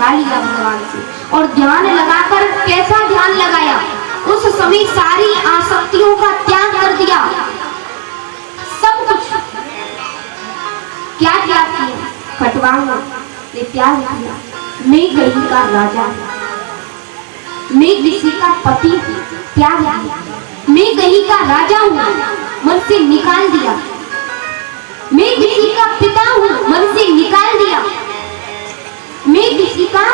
लगा लिया भगवान से। और ध्यान लगाकर कैसा ध्यान लगाया, उस समय सारी आसक्तियों का त्याग कर दिया, सब कुछ क्या त्याग किया, खटवांग ने त्याग किया। मैं कहीं का राजा, मैं किसी का पति त्याग किया, मैं कहीं का राजा हूँ मन से निकाल दिया, मैं किसी का पिता हूँ मन से निकाल दिया, मैं किसी का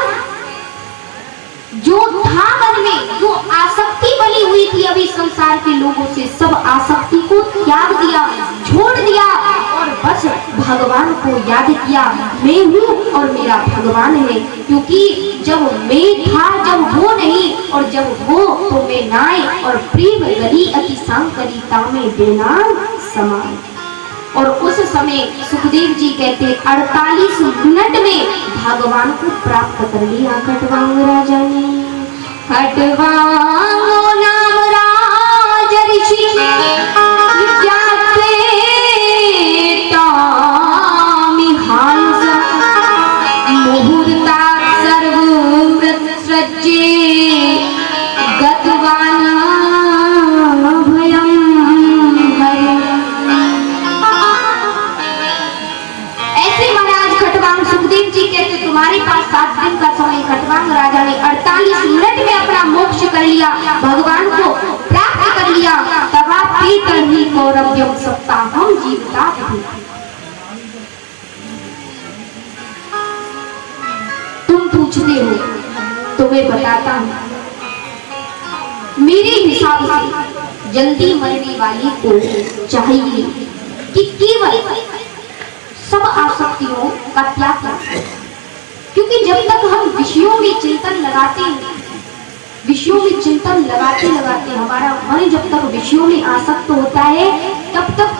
जो था मन में जो आसक्ति बनी हुई थी अभी संसार के लोगों से, सब आसक्ति को त्याग दिया, छोड़ दिया और बस भगवान को याद किया। मैं हूँ और मेरा भगवान है, क्योंकि जब मैं था जब वो नहीं, और जब वो तो मैं नाय, और प्रेम गली अति सांकरी तामे बेना समान। और उस समय सुखदेव जी कहते 48 मिनट में भगवान को प्राप्त कर लिया खटवांग राजा ने। खटवांग नाम राज ऋषि जाते तामि हांस मुहूर्ता सर्वव्रत सज्जे गतवान भयम हरे। ऐसे महाराज खटवांग सुखदेव जी कहते तुम्हारे पास 7 दिन का समय, खटवांग राजा ने 48 मिनट में अपना मोक्ष कर लिया, भगवान को प्राप्त कर लिया। तवा पीतर्हि कौरव्यम सप्ताहम जीविता थे। तुम पूछते हो तो मैं बताता हूँ, मेरे हिसाब से जल्दी मरने वाले को चाहिए कि केवल सब आसक्तियों का त्याग करें, क्योंकि जब तक हम विषयों में चिंतन लगाते हैं, विषयों में चिंतन लगाते लगाते हमारा मन जब तक विषयों में आसक्त होता है, तब तक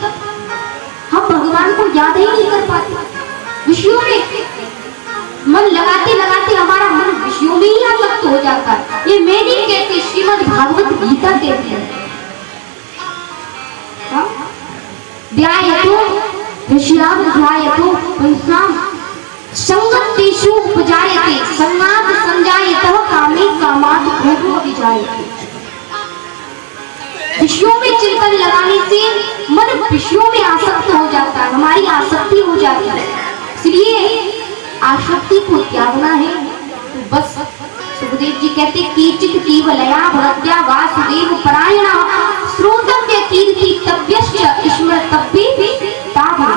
हम भगवान को याद ही नहीं कर पाते। विषयों में मन लगाते लगाते हमारा मन विषयों में ही आसक्त हो जाता है। ये मैं नहीं कहती, श्रीमद् भागवत गीता कहती है। ध्यायतो ऋषियाम ध्यायतो पुंसाम संगतेषु उपजायते संगात संजायतः कामे कामात् क्रोधो विजायते। विषयों में चिंतन लगाने से मन विषयों में आसक्त हो जाता है, हमारी आसक्ति हो जाती है। इसलिए आसक्ति को त्यागना है। तो बस सुखदेव जी कहते कीचित कीवलया भवत्या वासुदेव परायणा श्रोतव्य कीर्ति तव्यश्च स्मृतव्ये ताभा।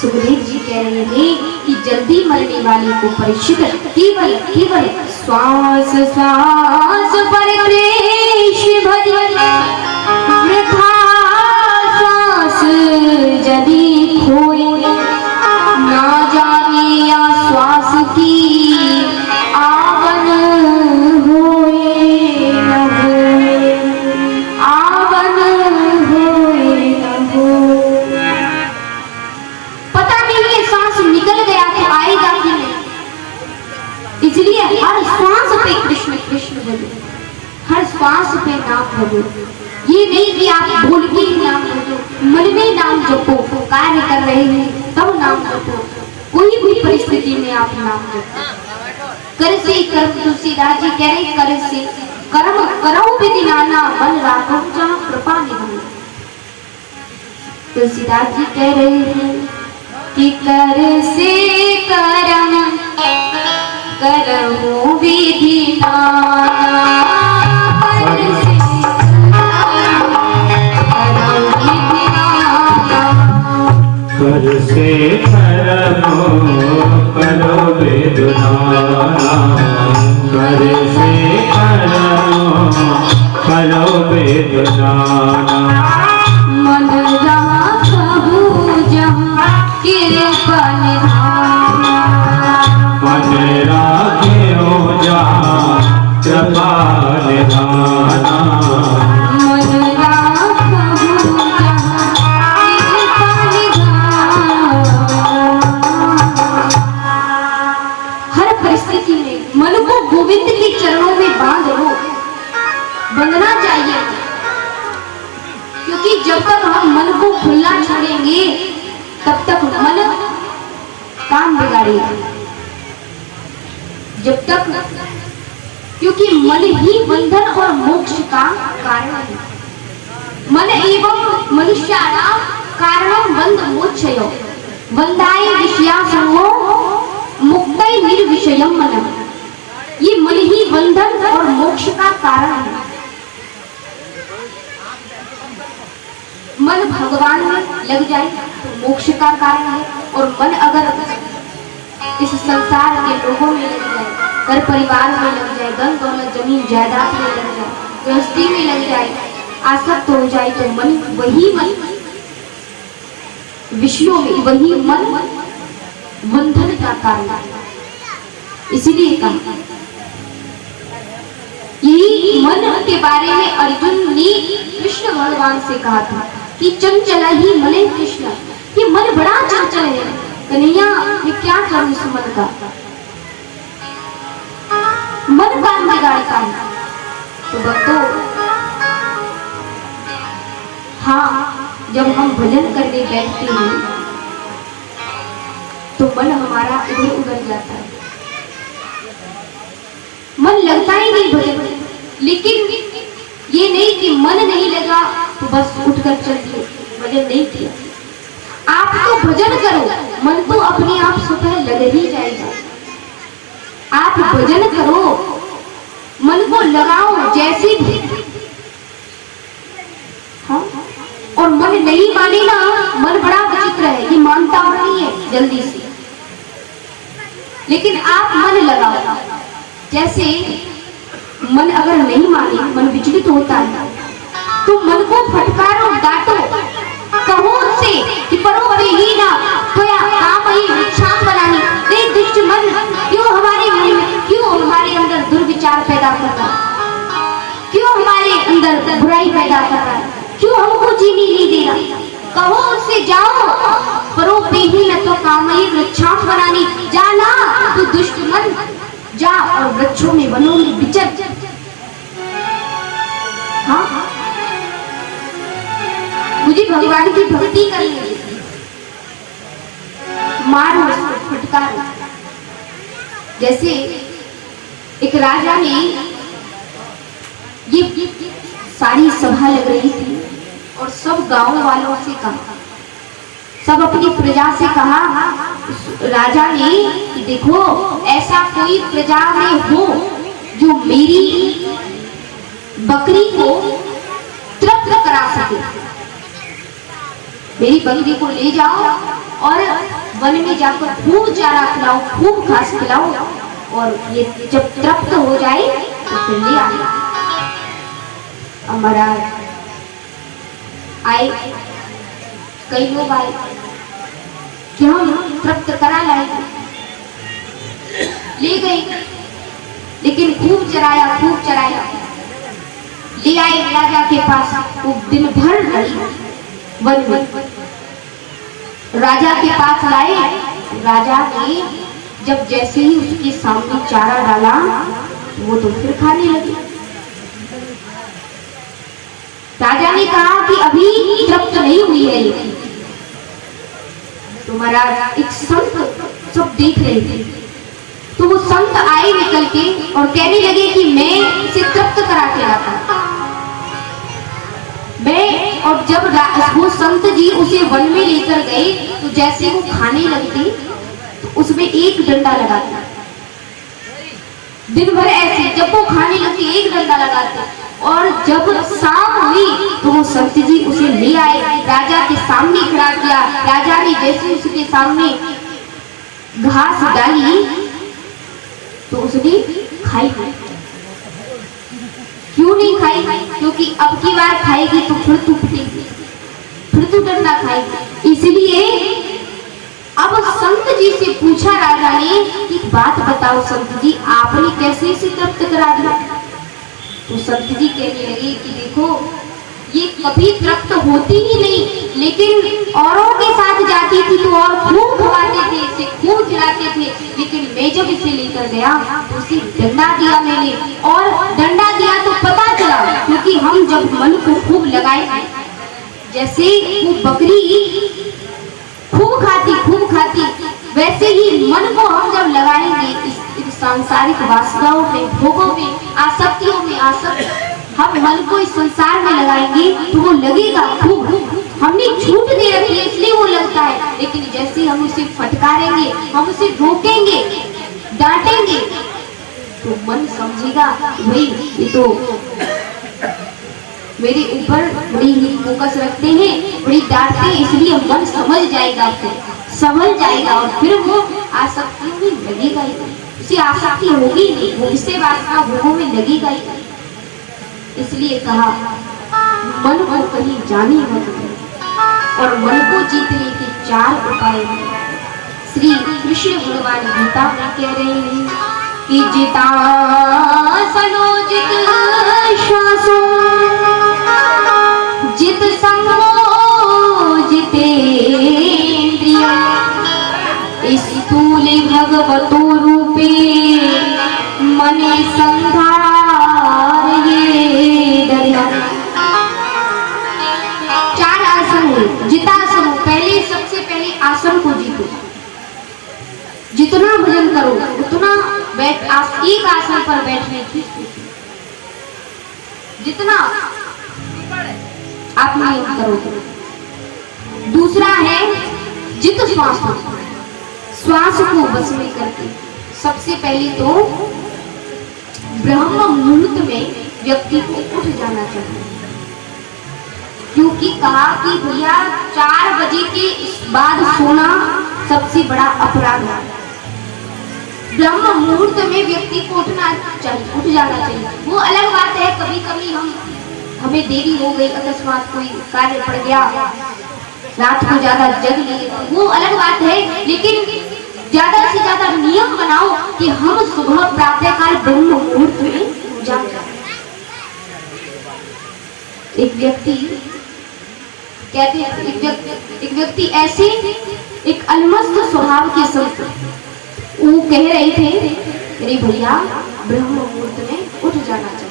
सुखदेव जी कह रहे हैं कि जल्दी मरने वाले को परीक्षित केवल केवल श्वास श्वास पर क्लेश भरी वृथा श्वास यदि खोए ना जाने या श्वास की आवन होए न होए, आवन होए न होए। पता नहीं ये सांस निकल गया तो आएगा कि नहीं, इसलिए हर श्वास पे कृष्ण कृष्ण बोलो, हर श्वास पे नाम बोलो। ये नहीं कि आप बोल के ही नाम बोलो, मन में नाम जपो, कार्य कर रहे हैं तब नाम जपो, कोई भी परिस्थिति में आप नाम जपो। कर से कर्म, तुलसीदास जी कह रहे कर से कर्म करो विधि नाना मन राखो जहाँ कृपा निधान। तुलसीदास जी कह रहे हैं कि कर से कर्म करो विधि नाना, कर से करो विधि नाना, कर से कर्म करो विधि नाना, कर से कर्म करो विधि नाना। मन राखहु जहाँ कृपा निधाना, मन राखेहो जहाँ कृपा निधाना, मन राखहु जहाँ कृपा निधाना। हर परिस्थिति में मन को गोविंद के चरणों में बांध लो, बंधना चाहिए, क्योंकि जब तक हम मन को खुला छोड़ेंगे तब तक मन काम बिगाड़ेगा। जब तक, क्योंकि मन ही बंधन और मोक्ष का कारण है। मन एवं मनुष्याणां कारणं बंध मोक्षयो बंधाय विषयासंगो मुक्तय निर्विषयम मनः। ये मन ही बंधन और मोक्ष का कारण है। मन भगवान में लग जाए तो मोक्ष का कारण है, और मन अगर इस संसार के लोगों में लग जाए, घर परिवार में लग जाए, धन दौलत जमीन जायदाद में लग जाए, गृहस्थी में लग जाए, आसक्त हो जाए, तो मन वही मन विषयों में, वही मन बंधन का कारण है। इसीलिए कहा, यही मन के बारे में अर्जुन ने कृष्ण भगवान से कहा था कि चंचल ही मने कृष्ण, ये मन बड़ा चंचल है कन्हैया, मैं क्या करूं इस मन का, मन काम बिगाड़ता है। तो भक्तों, हाँ, जब हम भजन करने बैठते हैं तो मन हमारा इधर उधर जाता है, मन लगता ही नहीं भजन। लेकिन ये नहीं कि मन नहीं लगा तो बस उठकर चल दिए, भजन नहीं किया। आप तो भजन करो, मन तो अपने आप स्वतः लग ही जाएगा। आप भजन करो, मन को लगाओ जैसे भी, हाँ? और मन नहीं माने ना, मन बड़ा विचित्र है, ये मानता नहीं है जल्दी से। लेकिन आप मन लगाओ, जैसे मन अगर नहीं माने, मन विचलित होता है, तो मन को फटकारो, डांटो, कहो उससे कि परोपरे ही ना खोया काम ही विक्षाम बनानी, रे दुष्ट मन, क्यों हमारे मन में, क्यों हमारे अंदर दुर्विचार पैदा कर रहा है, क्यों हमारे अंदर बुराई पैदा कर रहा है, क्यों हमको जीने नहीं दे रहा। कहो उससे, जाओ, परोपरे ही न तो काम ही वृक्षाम बनानी, जाना तो दुष्ट मन, जा और वृक्षों में वनों में विचर। हाँ, मुझे भगवान की भक्ति करनी है, मारो उसको, फटकारो। जैसे एक राजा ने, ये सारी सभा लग रही थी और सब गांव वालों से कहा, सब अपनी प्रजा से कहा, राजा ने कि देखो, ऐसा कोई प्रजा में हो जो मेरी बकरी को तृप्त करा सके, मेरी बकरी को ले जाओ और वन में जाकर खूब चारा खिलाओ, खूब घास खिलाओ, और ये जब तृप्त हो जाए तो फिर ले आए। हमारा आए, कई लोग आए कि हम तृप्त करा लाए, ले गए, लेकिन खूब चराया, खूब चराया, ले आए राजा के पास। वो दिन भर रही वन में, राजा के पास लाए। राजा ने जब जैसे ही उसके सामने चारा डाला, वो तो फिर खाने लगी। राजा ने कहा कि अभी तृप्त नहीं हुई है ये। तो महाराज, एक संत सब देख रहे थे, तो वो संत आए निकल के और कहने लगे कि मैं इसे तृप्त करा के लाता मैं। और जब वो संत जी उसे वन में लेकर गए, तो जैसे वो खाने लगते तो उसमें एक डंडा लगाते, दिन भर ऐसे, जब वो खाने लगते एक डंडा लगाते, और जब शाम हुई तो वो संत जी उसे ले आए, राजा के सामने खड़ा किया। राजा ने जैसे उसके सामने घास डाली तो उसने खाई। क्यों नहीं खाई? क्योंकि अब की बार खाएगी तो फिर तू पिटेगी, फिर तू डंडा खाएगी। इसलिए अब संत जी से पूछा राजा ने कि बात बताओ संत जी, आपने कैसे इसे तृप्त करा दिया? तो संत जी कहने लगे कि देखो, ये कभी तृप्त होती ही नहीं, लेकिन औरों के साथ जाती थी तो और खूब खवाते थे, इसे खूब खिलाते थे, लेकिन मैं जब इसे लेकर गया तो उसे डंडा दिया मैंने, और डंडा दिया तो पता चला, क्योंकि हम जब मन को खूब लगाए, जैसे वो बकरी खूब खाती वैसे ही मन को हम जब लगाएंगे इस सांसारिक वासनाओं में, भोगों में, आसक्तियों में, हम मन को इस संसार में लगाएंगे तो वो लगेगा खूब। हमने छूट दे रखी है इसलिए वो लगता है, लेकिन जैसे हम उसे फटकारेंगे, हम उसे रोकेंगे, डांटेंगे, तो मन समझेगा भाई ये तो मेरे ऊपर बड़ी ही फोकस रखते हैं, बड़ी डांटते हैं, इसलिए मन समझ जाएगा और फिर वो आसक्ति में लगेगा ही, उसे आसक्ति होगी नहीं, वो इससे वासना भोगों में लगेगा ही। इसलिए कहा मन को कहीं जाने मत दो, और मन को जीतने के 4 उपाय हैं। श्री कृष्ण भगवान गीता में कह रहे हैं कि जिता सनोजित श्वासो जित संगो जितेन्द्रिय स्थूले भगवतो रूपे मने संधार ये दरिया। 4 आसन है। जितासन, पहले सबसे पहले आसन को जीतो, जितना भजन करो उतना एक आसन पर बैठने की जितना आप नियम करोगे। दूसरा है जित श्वास, श्वास को बस में करके सबसे पहले तो ब्रह्म मुहूर्त में व्यक्ति को उठ जाना चाहिए, क्योंकि कहा कि भैया 4 बजे के बाद सोना सबसे बड़ा अपराध है। ब्रह्म मुहूर्त में व्यक्ति को उठना चाहिए, उठ जाना चाहिए। वो अलग बात है कभी कभी हमें देरी हो गई, अकस्मात कोई कार्य पड़ गया, रात को ज्यादा जग लिए, वो अलग बात है, लेकिन ज्यादा से ज्यादा नियम बनाओ कि हम सुबह प्रातःकाल ब्रह्म मुहूर्त में जाग जाए। एक व्यक्ति ऐसे एक अलमस्त स्वभाव के संत वो कह रहे थे, अरे भैया ब्रह्म मुहूर्त में उठ जाना चाहिए।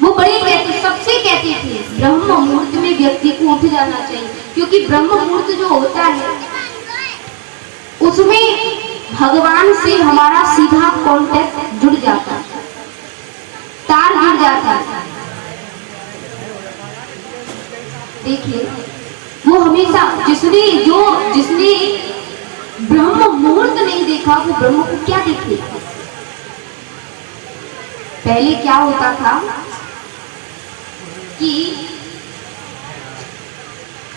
वो बड़े सबसे कहते थे ब्रह्म मुहूर्त में व्यक्ति को उठ जाना चाहिए, क्योंकि ब्रह्म मुहूर्त जो होता है उसमें भगवान से हमारा सीधा कांटेक्ट जुड़ जाता है, तार जुड़ जाता है। देखिए वो हमेशा जिसने ब्रह्म मुहूर्त नहीं देखा वो ब्रह्म को क्या देखेगा। पहले क्या होता था कि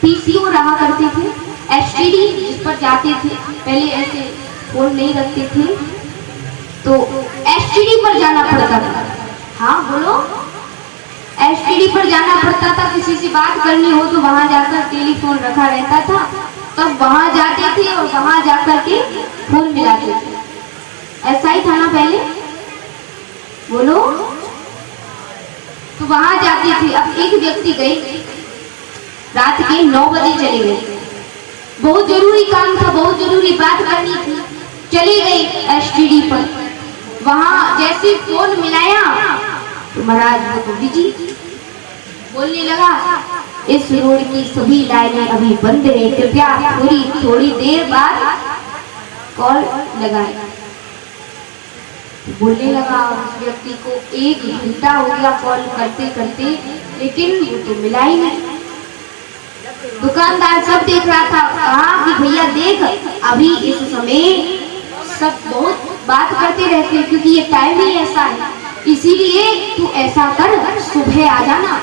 पीसीओ रहा करते थे, एसटीडी जिस पर जाते थे, पहले ऐसे फोन नहीं रखते थे तो एसटीडी पर जाना पड़ता था। हाँ बोलो, एसटीडी पर जाना पड़ता था। किसी से बात करनी हो तो वहां जाकर टेलीफोन रखा रहता था, तब वहां जाते थे और वहां जाकर के फोन मिलाते थे। ऐसा ही था ना पहले, बोलो। तो वहां जाते थे। अब एक व्यक्ति गए, रात के 9 बजे चले गए, बहुत जरूरी काम था, बहुत जरूरी बात करनी थी, चले गए एसटीडी पर। वहां जैसे फोन मिलाया तो महाराज वो तो बिजी बोलने लगा, इस रोड की सभी लाइनें अभी बंद है, कृपया थोड़ी देर बाद कॉल लगाएं। बोलने लगा उस व्यक्ति को 1 घंटा हो गया कॉल करते करते, लेकिन वो तो मिला ही नहीं। दुकानदार सब देख रहा था, कहा कि भैया देख अभी इस समय सब बहुत बात करते रहते हैं, क्योंकि ये टाइम ही ऐसा है, इसीलिए तू ऐसा कर सुबह आ जाना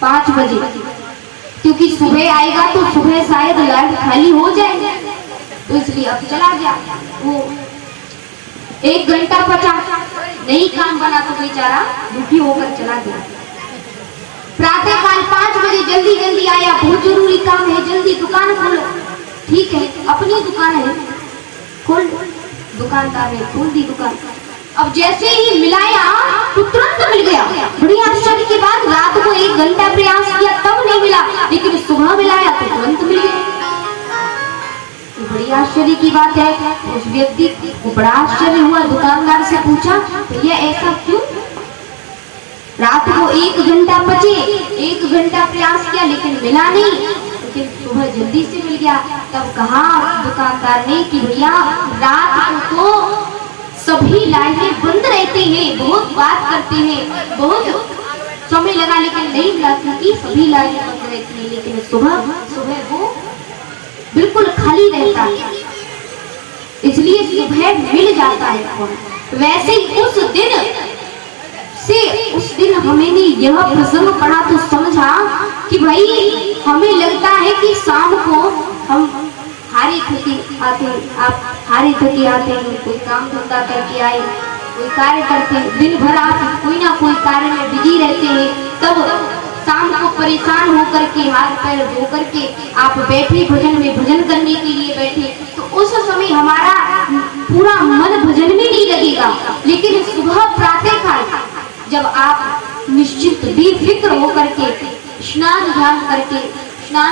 5 बजे, क्योंकि सुबह आएगा तो सुबह शायद लाइट खाली हो जाए, तो इसलिए अब चला गया। वो 1 घंटा बचा, नहीं काम बना तो बेचारा दुखी होकर चला गया। प्रातःकाल 5 बजे जल्दी आया, बहुत जरूरी काम है, जल्दी दुकान खोलो। ठीक है, अपनी दुकान है, खोल। दुकानदार ने खोल दी दुकान। अब जैसे ही मिलाया तो तुरंत मिल गया। बड़ी आश्चर्य की बात, रात को 1 घंटा प्रयास किया तब नहीं मिला, लेकिन सुबह मिलाया तो तुरंत मिल गया। तो बड़ी आश्चर्य की बात है। उस व्यक्ति को बड़ा आश्चर्य हुआ, दुकानदार से पूछा भैया ऐसा क्यों? रात को 1 घंटा बचे, 1 घंटा प्रयास किया लेकिन मिला नहीं। लेकिन सुबह जल्दी से मिल गया। तब कहा दुकानदार ने कि भैया रात को तो सभी लाइटें बंद रहती हैं, बहुत बात करते हैं, बहुत समय लगा लेकिन नहीं मिला क्योंकि सभी लाइटें बंद रहती हैं, लेकिन सुबह सुबह वो बिल्कुल खाली रहता है, इसलिए सुबह मिल जाता है। वैसे ही उस दिन हमने यह प्रसंग पढ़ा तो समझा कि भाई हमें लगता है कि शाम को हम हारे थके आते हैं, आप हारे थके आते हैं, कोई काम धंधा करके आए, कोई कार्य करते हैं, दिन भर आप कोई ना कोई कार्य में बिजी रहते हैं, तब शाम को परेशान होकर के हाथ पैर धो करके आप बैठे भजन में भजन करने के लिए बैठे, तो उस समय हमारा पूरा मन भजन में नहीं लगेगा। लेकिन सुबह प्रातः काल जब आप निश्चित बेफिक्र होकर के स्नान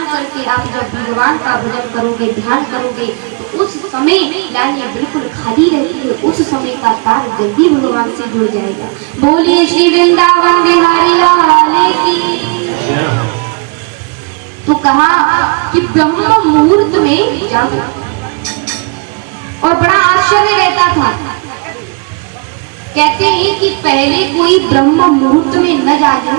करके आप जब भगवान का भजन करोगे, ध्यान करोगे, तो उस समय लाइनें बिल्कुल खाली रहती है, उस समय का तार जल्दी भगवान से जुड़ जाएगा। बोलिए श्री वृंदावन बिहारी लाल की। तो कहा कि ब्रह्म मुहूर्त में जागो, और बड़ा आश्चर्य रहता था। कहते हैं कि पहले कोई ब्रह्म मुहूर्त में न जागे,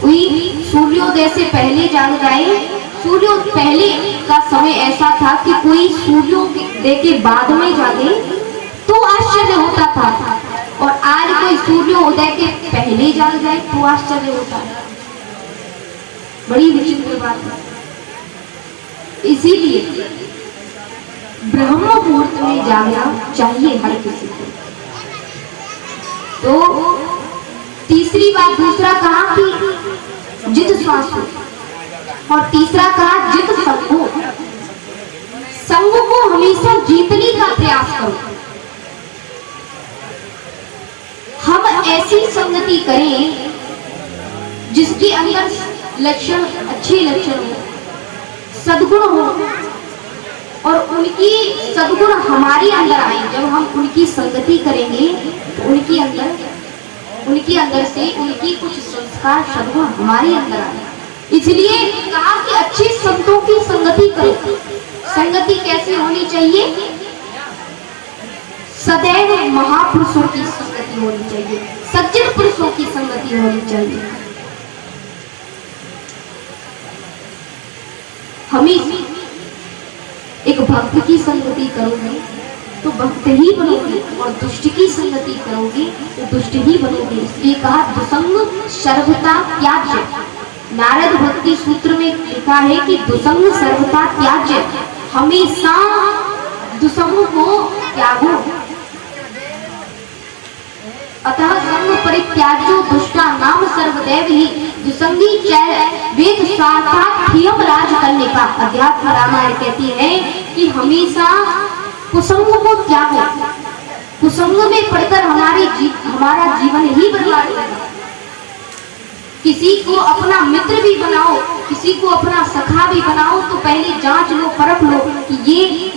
कोई सूर्योदय से पहले जाग जाए। सूर्योदय पहले का समय ऐसा था कि कोई सूर्योदय के बाद में जागे तो आश्चर्य होता था, और आज कोई सूर्योदय के पहले जाग जाए तो आश्चर्य होता है। बड़ी विचित्र बात है। इसीलिए ब्रह्म मुहूर्त में जागना चाहिए हर किसी को। तो तीसरी बात, दूसरा कहा कि जित श्वास हो, और तीसरा कहा जित संग हो। संग को हमेशा जीतने का प्रयास करो। हम ऐसी संगति करें जिसके अंदर लक्षण, अच्छे लक्षण हो, सद्गुण हो, और उनकी सद्गुण हमारे अंदर आए। जब हम उनकी संगति करेंगे तो उनके अंदर से उनकी कुछ संस्कार, सद्गुण हमारे अंदर आए। इसलिए कहा कि अच्छे संतों की संगति करो। संगति कैसे होनी चाहिए? सदैव महापुरुषों की संगति होनी चाहिए, सज्जन पुरुषों की संगति होनी चाहिए। हमें एक भक्त की संगति करोगे तो भक्त ही बनोगे, और दुष्ट की संगति करोगे तो दुष्ट ही बनोगे। इसलिए कहा दुसंग सर्वथा त्याज्य। नारद भक्ति सूत्र में लिखा है कि दुसंग सर्वथा त्याज्य, हमेशा दुसंग को त्यागो। अतः संग परित्याज्यो दुष्टा नाम सर्वदैव ही दुसंगी वेद सार्थात खियम राज करने का। अध्यात्म रामायण कहती है कि हमेशा कुसंग को त्यागो। कुसंग में पड़कर हमारा जीवन ही बर्बाद होगा। किसी को अपना मित्र भी बनाओ, किसी को अपना सखा भी बनाओ, तो पहले जांच लो, परख लो कि ये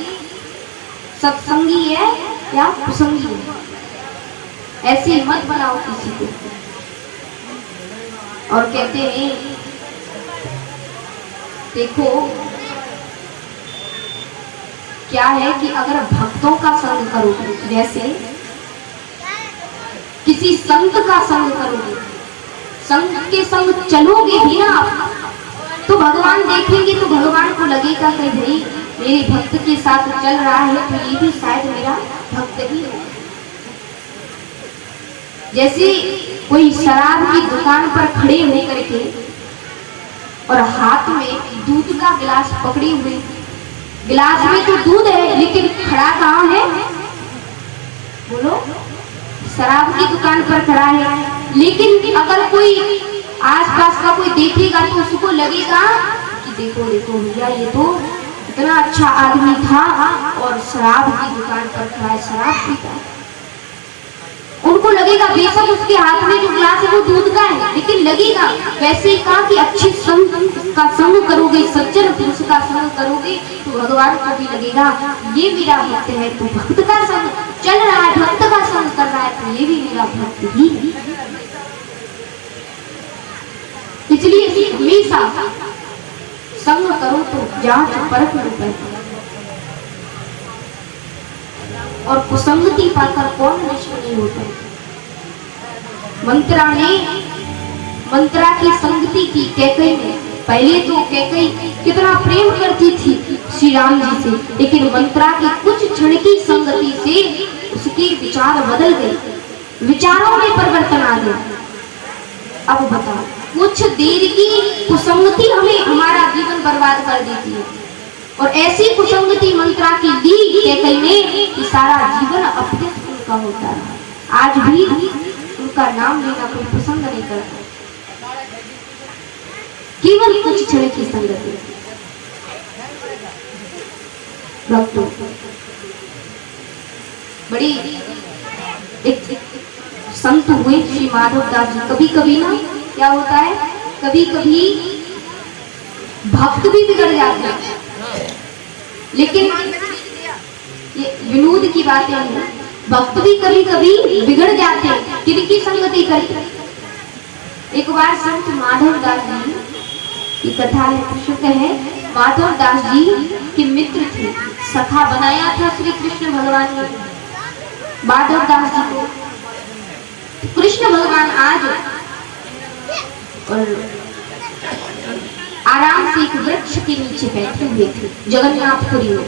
सत्संगी है या कुसंगी है। ऐसे मत बनाओ किसी को। और कहते हैं देखो क्या है कि अगर भक्तों का संग करोगे, जैसे किसी संत का संग करोगे, संत के संग चलोगे भी ना आप, तो भगवान देखेंगे तो भगवान को लगेगा कि भाई मेरे भक्त के साथ चल रहा है तो ये भी शायद मेरा भक्त ही है। जैसे कोई शराब की दुकान पर खड़े होकर के और हाथ में दूध का गिलास पकड़े हुए, गिलास में तो दूध है लेकिन खड़ा कहाँ है? बोलो, शराब की दुकान पर खड़ा है। लेकिन अगर कोई आसपास का कोई देखेगा तो उसको लगेगा कि देखो देखो भैया ये तो इतना अच्छा आदमी था और शराब की दुकान पर खड़ा है, शराब पीता है। उनको लगेगा बेशक उसके हाथ में जो गिलास है वो दूध का है, लेकिन लगेगा। वैसे ही कहा कि अच्छे संग का संग करोगे, सज्जन पुरुष का संग करोगे तो भगवान को भी लगेगा ये मेरा भक्त है। तो भक्त का संग चल रहा है, भक्त का संग कर रहा है तो ये भी मेरा भक्त ही है। इसलिए हमेशा संग करो तो जांच परख लो। और कुसंगति पाकर कौन विश्व नहीं होता। मंत्रा की संगति की कैकई ने। पहले तो कैकई कितना प्रेम करती थी श्री राम जी से, लेकिन मंत्रा की कुछ क्षण की संगति से उसके विचार बदल गए, विचारों में परिवर्तन आ गया। अब बताओ, कुछ देर की कुसंगति हमें हमारा जीवन बर्बाद कर देती है, और ऐसी कुसंगति मंत्रा की ली कैकई ने कि सारा जीवन अपयश उनका होता है। आज भी उनका नाम लेना कोई पसंद नहीं करता, केवल कुछ क्षण की संगति। भक्तों, बड़ी एक संत हुए श्री माधव दास जी। कभी कभी ना क्या होता है, कभी कभी भक्त भी बिगड़ जाते हैं, लेकिन ये विनोद की बातें हैं। भक्त भी कभी कभी बिगड़ जाते हैं, किनकी संगति करके। एक बार संत माधव दास जी की कथा है, प्रसंग है। माधव दास जी के मित्र थे, सखा बनाया था श्री कृष्ण भगवान ने माधव दास जी को। कृष्ण भगवान आज और आराम से एक वृक्ष के नीचे बैठे हुए थे जगन्नाथपुरी में।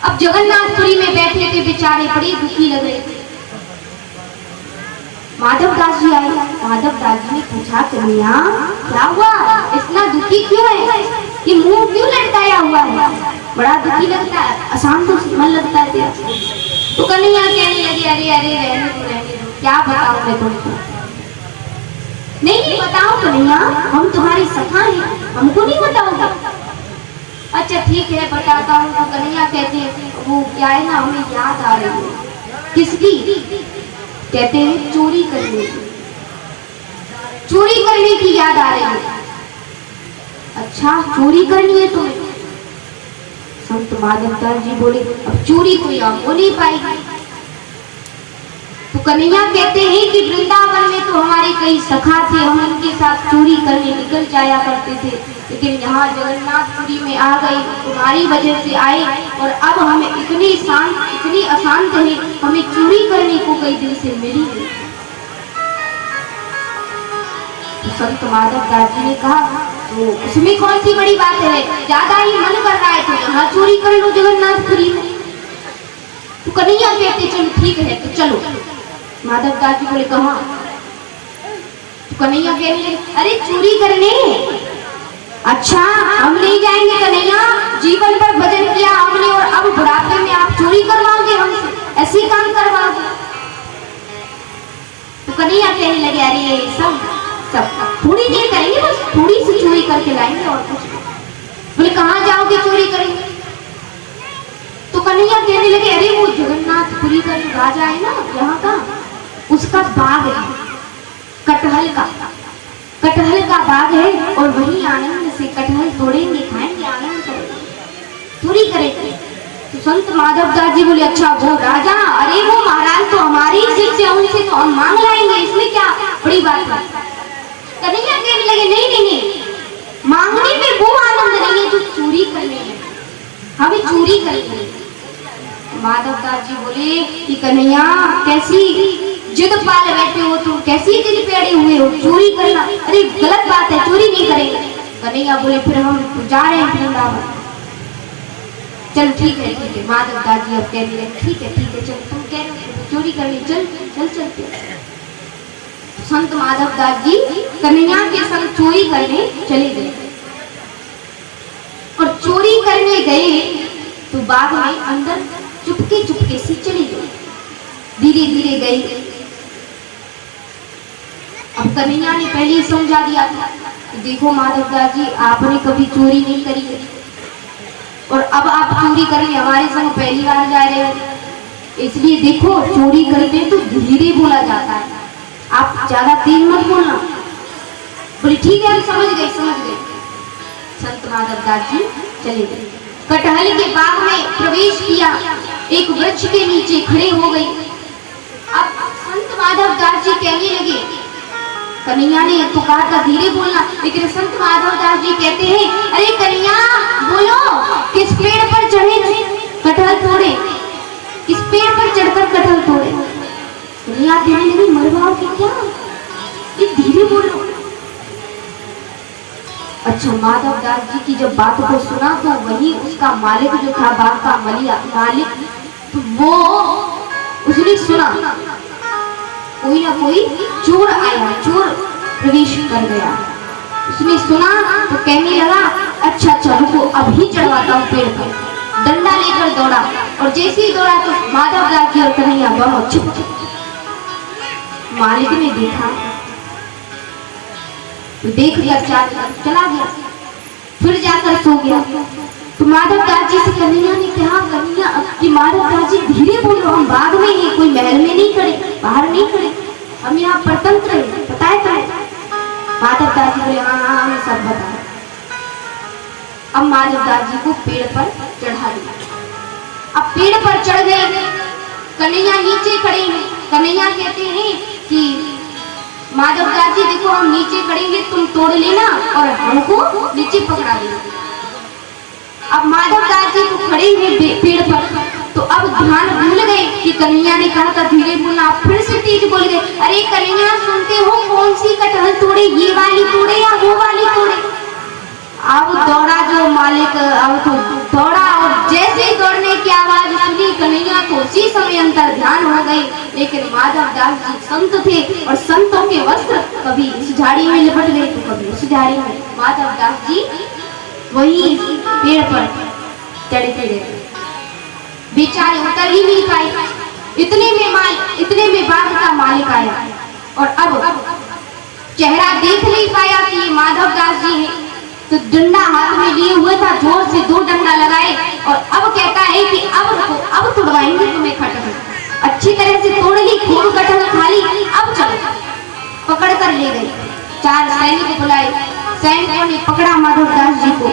अब जगन्नाथपुरी में बैठे थे, बेचारे बड़े दुखी लग रहे थे। माधव दास जी आए। माधव दास जी ने पूछा, कन्हैया क्या हुआ, इतना दुखी क्यों है, ये मुंह क्यों लटकाया हुआ है, बड़ा दुखी लगता है, अशांत मन लगता है तेरा। तो कन्हैया कहने लगे, अरे अरे रहने दो, क्या बताऊं मैं तुमको। नहीं बताओ कन्हैया, हम तुम्हारे सखा हैं, हमको नहीं बताओगे। अच्छा ठीक है बताता हूँ। तो कन्हैया कहते हैं, वो क्या है ना, हमें याद आ रही है। किसकी? कहते हैं चोरी करने की, चोरी करने की याद आ रही है। अच्छा चोरी करनी है तुम्हें? संत माधव दास जी बोले, अब चोरी तो यहाँ हो नहीं पाएगी। तो कन्हैया कहते हैं कि वृंदावन में तो हमारे कई सखा थे, हम उनके साथ चोरी करने निकल जाया करते थे, लेकिन यहाँ जगन्नाथपुरी में आ गए, तुम्हारी वजह से आए, और अब हमें इतनी अशांत है, हमें चोरी करने को कई दिन से मिली नहीं। तो संत माधव दास जी ने कहा, तो उसमें कौन सी बड़ी बात है, ज्यादा ही मन कर रहा है तो यहाँ चोरी कर लो जगन्नाथपुरी में। तो कन्हैया कहते चलो ठीक है, तो चलो। माधव दास जी बोले कहाँ? तो कन्हैया कहने लगे, अरे चोरी करने। अच्छा हम ले जाएंगे कन्हैया, जीवन पर भजन किया हमने, और अब बुढ़ापे में आप चोरी करवाओगे हमसे, ऐसे काम करवाओगे। तो कन्हैया कहने लगे, अरे सब थोड़ी देर करेंगे, बस थोड़ी सी चोरी करके लाएंगे और कुछ। बोले कहाँ जाओगे चोरी करेंगे? तो कन्हैया कहने लगे, अरे वो जगन्नाथपुरी का जो राजा है ना यहाँ का, उसका बाग है, कटहल का बाग है, और वही आनंद से कटहल तोड़ेंगे, खाएंगे, आनंद करेंगे, चोरी करेंगे। तो संत माधव दास जी बोले, अच्छा वो राजा, अरे वो महाराज तो हमारी शिष्य, उनसे तो हम मांग लाएंगे, इसमें क्या बड़ी बात है। कन्हैया कहने लगे, नहीं, मांगने में वो आनंद नहीं है जो चोरी करने में, हमें चोरी करनी है। माधव दास जी बोले कि कन्हैया कैसी जिद पाले बैठे हो तुम, कैसी जिद पेड़े हुए हो, चोरी करना, अरे गलत बात है, चोरी नहीं करेंगे। कन्हैया बोले, फिर हम जा रहे हैं वृंदावन। चल ठीक है। माधव दास जी अब कहने लगे, ठीक है चल, तुम कह रहे हो चोरी करनी, चल चलते। संत माधव दास जी कन्हैया के संग चोरी करने चले गए, और चोरी करने गए तो बाग में अंदर चुपके से चले गए, धीरे गए। अब कन्हैया ने पहले ही समझा दिया था कि देखो माधव दास जी, आपने कभी चोरी नहीं करी है, और अब आप चोरी करने हमारे संग पहली बार जा रहे हो, इसलिए देखो चोरी करते तो धीरे बोला जाता है, आप ज्यादा तेज मत बोलना। बोले ठीक है, हम समझ गए। संत माधव दास जी चले गए, कटहल के बाग में प्रवेश किया, एक वृक्ष के नीचे खड़े हो गए। अब संत माधव दास जी कहने लगे कन्हैया ने तो कहा था धीरे बोलना, लेकिन संत माधवदास जी कहते हैं अरे कन्हैया बोलो, किस पेड़ पर चढ़े कटहल तोड़े, किस पेड़ पर चढ़कर कटहल तोड़े। कन्हैया कहने लगी मरवाओ कि क्या, ये धीरे बोलो। अच्छा, माधवदास जी की जब बात को सुना तो वही उसका मालिक जो था बाग का मालिक, तो वो उसने सुना कोई ना कोई चोर आया, चोर प्रवेश कर गया। उसने सुना तो कहने लगा अच्छा अच्छा रुको अभी चढ़वाता हूँ पेड़ पर। डंडा लेकर दौड़ा और जैसे ही दौड़ा तो माधवदास जी और कन्हैया दोनों छुप छुप। मालिक ने देखा तो देख कर चला गया, फिर जाकर सो गया। तो माधवदास जी से कन्हैया ने कहा कन्हैया कि माधवदास जी धीरे बोलो, हम बाग में हैं, कोई महल में नहीं खड़े, बाहर नहीं खड़े, हम यहाँ परतंत्र हैं, पता है तुम्हें। माधवदास जी बोले हाँ हाँ हमें सब बता। अब माधवदास जी को पेड़ पर चढ़ा दिया। अब पेड़ पर चढ़ गए, कन्हैया नीचे खड़े हैं। कन्हैया कहते हैं कि माधवदास जी देखो हम नीचे खड़ेंगे, तुम तोड़ लेना और हमको नीचे पकड़ा देना। अब माधवदास जी तो खड़े हुए पेड़ पर, तो अब ध्यान भूल गए कि कन्हैया ने कहा था धीरे बोलना, आप फिर से तेज बोल गए अरे कन्हैया सुनते हो कौन सी कटहल तोड़े, ये वाली तोड़े या वो वाली तोड़े। अब दौड़ा जो मालिक, अब तो दौड़ा और जैसे ही दौड़ने की आवाज सुनी कन्हैया को उसी समय अंतर ध्यान हो गई। लेकिन माधवदास जी संत थे और संतों के वस्त्र कभी इस झाड़ी में लिपट गए तो कभी उस झाड़ी में। माधवदास जी वही पेड़ पर चढ़ते रहे, बेचारे उतर ही नहीं पाए। इतने में बाग का मालिक आया और अब चेहरा देख नहीं पाया कि ये माधवदास जी हैं, तो डंडा हाथ में लिए हुए था, जोर से 2 डंडा लगाए और अब कहता है कि अब तोड़वाएंगे तुम्हें कटहल, अच्छी तरह से तोड़ ली, खूब कटहल खा ली, अब चलो। पकड़ कर ले गए, 4 सैनिक बुलाए, सैनिकों ने पकड़ा माधवदास जी को,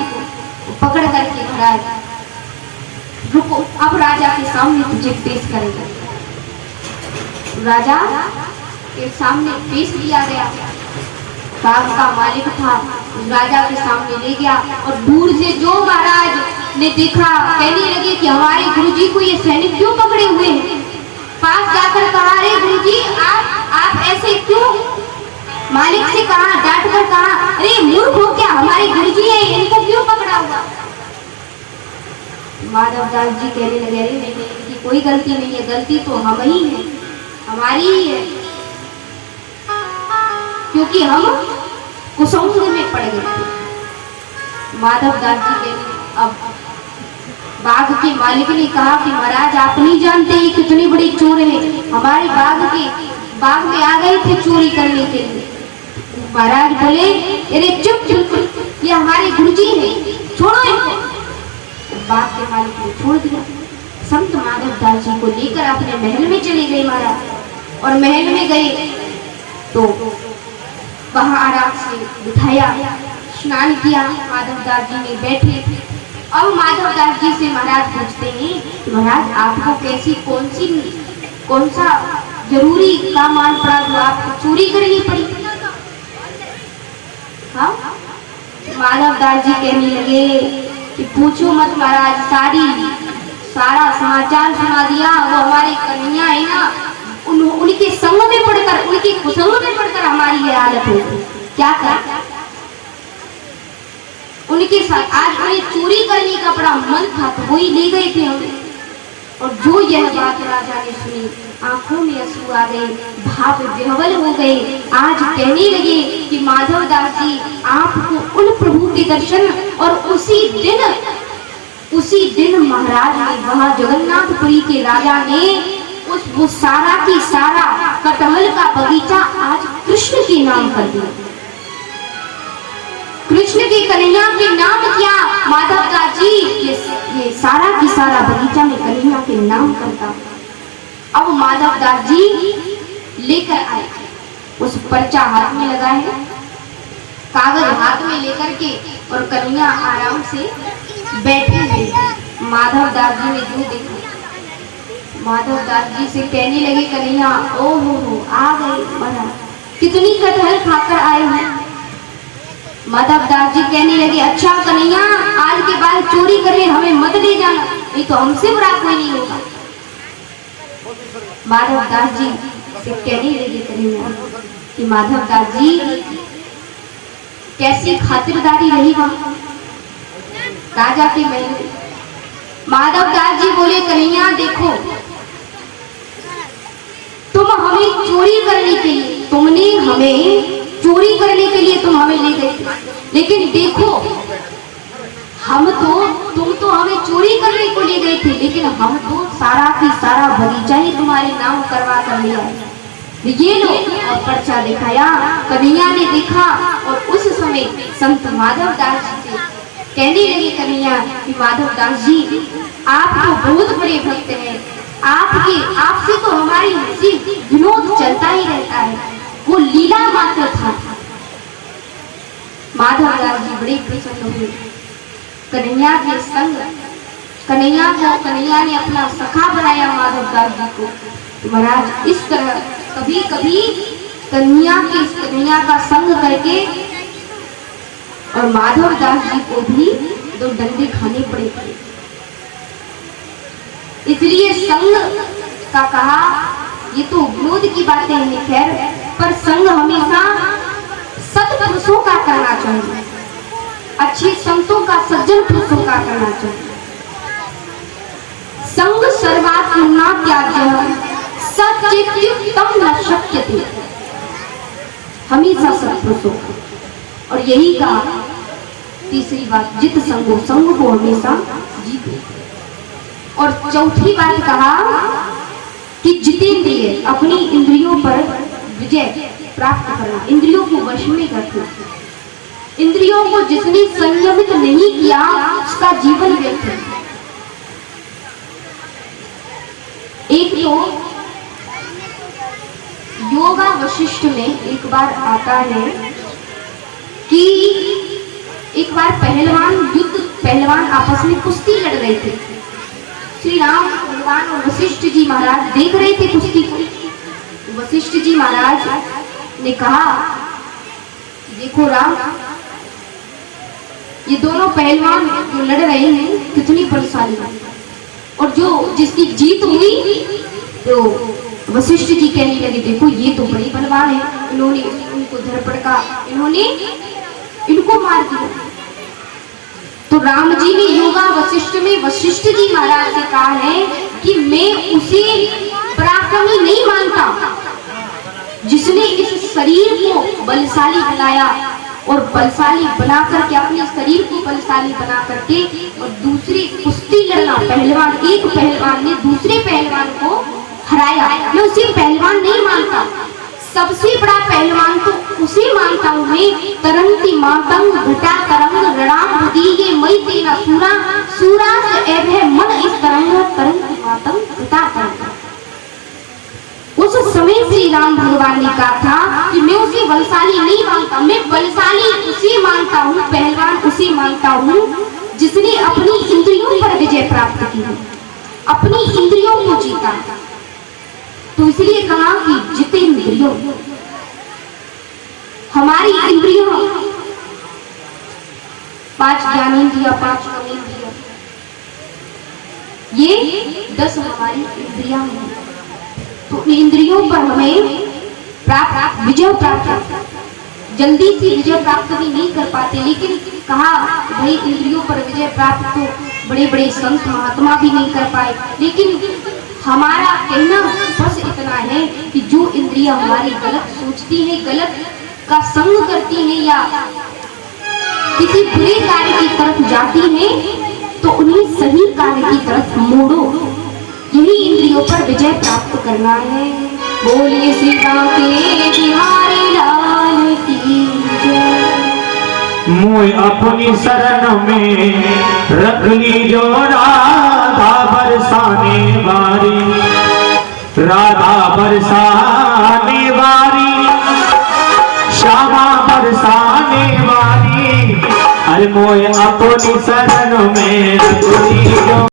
पकड़ करके खड़ा, रुको अब राजा के सामने तुझे पेश करेगा। राजा के सामने पेश किया गया। बाग का मालिक था, राजा के सामने ले गया और दूर से जो महाराज ने देखा कहने लगे कि हमारे गुरुजी को ये सैनिक क्यों पकड़े हुए हैं। पास जाकर कहा अरे गुरुजी आप ऐसे क्यों, मालिक से कहा, डांट कर कहा अरे मूर्ख हो क्या, हमारे गुरुजी है इनको क्यों पकड़ा हुआ। माधवदास जी कहने लगे अरे नहीं इनकी कोई गलती नहीं है, गलती तो हम ही है, हमारी ही है, क्योंकि हम कुसंग में पड़ गए थे। माधवदास जी कहने अब बाग के मालिक ने कहा कि महाराज आप नहीं जानते ये कितने बड़े चोर हैं, हमारे बाग में आ गए थे चोरी करने के लिए। महाराज बोले अरे चुप चुप, ये हमारे गुरुजी हैं, छोड़ो इनको। बाग के मालिक ने छोड़ दिया। संत माधवदास जी को लेकर अपने महल में चले गए महाराज, और महल में गए तो वहां आराम से बिठाया, स्नान किया, माधवदास जी ने बैठे। अब माधवदास जी से महाराज पूछते हैं महाराज आपको कौन सा जरूरी काम आन पड़ा जो आपको चोरी करनी पड़ी। हाँ, माधवदास जी कहने लगे कि पूछो मत महाराज, सारा समाचार सुना दिया। वो हमारे कन्हैया है ना, उनके संग में पढ़कर, उनके कुसंग में पढ़कर हमारी ये हालत हो, क्या कर उनके साथ। आज उन्हें चोरी करने का बड़ा मन था तो वही ले गए थे हमें। और जो यह बात राजा ने सुनी, आंखों में आंसू आ गए, भाव विह्वल हो गए। आज कहने लगे कि माधवदास जी आपको उन प्रभु के दर्शन, और उसी दिन महाराज ने वहां जगन्नाथपुरी के राजा ने वो सारा की सारा कटहल का बगीचा आज कृष्ण के नाम कर दिया। कृष्ण के कन्हैया के नाम किया माधवदास जी, ये सारा की सारा बगीचा में कन्हैया के नाम करता। अब माधवदास जी लेकर आए, उस पर्चा हाथ में लगा है, कागज हाथ में लेकर के, और कन्हैया आराम से बैठे हुए। माधवदास जी ने जो देखा, माधवदास जी से कहने लगे कन्हैया ओ हो आ गए महाराज, कितनी कटहल खाकर आए हैं। माधवदास जी कहने लगे, अच्छा कन्हैया, आज के बाद चोरी करे हमें मत ले जाना, नहीं तो हमसे बुरा कोई नहीं होगा। माधवदास जी से कहने लगे कन्हैया कि माधवदास जी कैसी खातिरदारी रही वहां राजा के महल में। माधवदास जी बोले, कन्हैया देखो, तुम हमें चोरी करने के लिए, तुमने हमें चोरी करने के लिए तुम हमें ले गए, लेकिन देखो तुम तो हमें चोरी करने को ले गए थे, लेकिन हम तो सारा की सारा बगीचा ही तुम्हारे नाम करवा कर लिया है। ये लो, और पर्चा दिखाया। कन्हैया ने देखा और उस समय संत माधवदास जी से कहने लगे कन्हैया कि माधवदास जी, आप तो बहुत बड़े भक्त हैं, आपसे तो हमारी हंसी विनोद चलता ही रहता है, वो लीला मात्र था। माधवदास जी बड़े प्रसन्न हुए कन्हैया के संग। कन्हैया ने अपना सखा बनाया माधवदास जी को। महाराज इस तरह कभी कभी कन्हैया का संग करके और माधवदास जी को भी दो डंडे खाने पड़े थे। इसलिए संग का कहा, ये तो विनोद की बातें हैं खैर, पर संग हमेशा सत्पुरुषों का करना चाहिए, अच्छे संतों का, सज्जन पुरुषों का करना चाहिए। संग सर्वात्मना त्याज्य सच्चित्युक्तम न शक्यते, हमेशा सत्पुरुषों का। और यही कहा तीसरी बात, जित संगो, संग को हमेशा जीते। और चौथी बात कहा कि जितेंद्रिय, अपनी इंद्रियों पर विजय प्राप्त करना, इंद्रियों को वश में रखना। इंद्रियों को जिसने संयमित नहीं किया उसका जीवन व्यर्थ है। एक तो योगा वशिष्ठ में एक बार आता है कि एक बार पहलवान आपस में कुश्ती लड़ रहे थे। श्री राम भगवान और वशिष्ठ जी महाराज देख रहे थे कुश्ती को। वशिष्ठ जी महाराज ने कहा, देखो राम, ये दोनों पहलवान जो लड़ रहे हैं कितनी बलशाली है, और जिसकी जीत हुई तो वशिष्ठ जी कहने लगे, देखो ये तो बड़े बलवान है, इन्होंने उनको धरपड़का, इन्होंने इनको मार दिया। तो राम जी ने योगा वशिष्ठ में वशिष्ठ जी महाराज से कहा है कि मैं उसे पराक्रमी नहीं मानता जिसने इस शरीर को बलशाली बनाया, और बलशाली बना करके अपने शरीर को बलशाली बना करके और दूसरे कुश्ती लड़ना, एक पहलवान ने दूसरे पहलवान को हराया, मैं उसे पहलवान नहीं मानता। सबसे बड़ा पहलवान तो उसे मानता हूँ मैं, तरंती मातंग घटा तरंग रणाम बुद्धि मई तेना सूरा सूरा से एभे मन इस तरंती मातंग घटा तरंग। उस समय श्री राम भगवान ने कहा था कि मैं उसे बलशाली नहीं मानता, मैं बलशाली उसे मानता हूँ, पहलवान उसे मानता हूँ जिसने अपनी इंद्रियों पर विजय प्राप्त की, अपनी इंद्रियों को जीता। तो इसलिए कहा कि जिते इंद्रियों, हमारी इंद्रियों 5 ज्ञानेंद्रिय, 5 कर्मेंद्रिय, ये 10 हमारी इंद्रियां हैं। तो इंद्रियों पर हमें विजय प्राप्त, जल्दी से विजय प्राप्त भी नहीं कर पाते, लेकिन कहा भाई इंद्रियों पर विजय प्राप्त तो बड़े बड़े संत महात्मा भी नहीं कर पाए। लेकिन हमारा कहना बस इतना है कि जो इंद्रियां हमारी गलत सोचती है, गलत का संग करती है या किसी बुरे कार्य की तरफ जाती है, तो उन्हें सही कार्य की तरफ मोड़ो। यही इंद्रियों पर विजय प्राप्त करना है। बोलिए श्री बांके बिहारी लाल की जय। मोय अपनी शरण में रख ली जो राधा बरसाने वारी, राधा बरसाने वारी, श्यामा बरसाने वाली। अरे मोय अपनी शरण में रख ली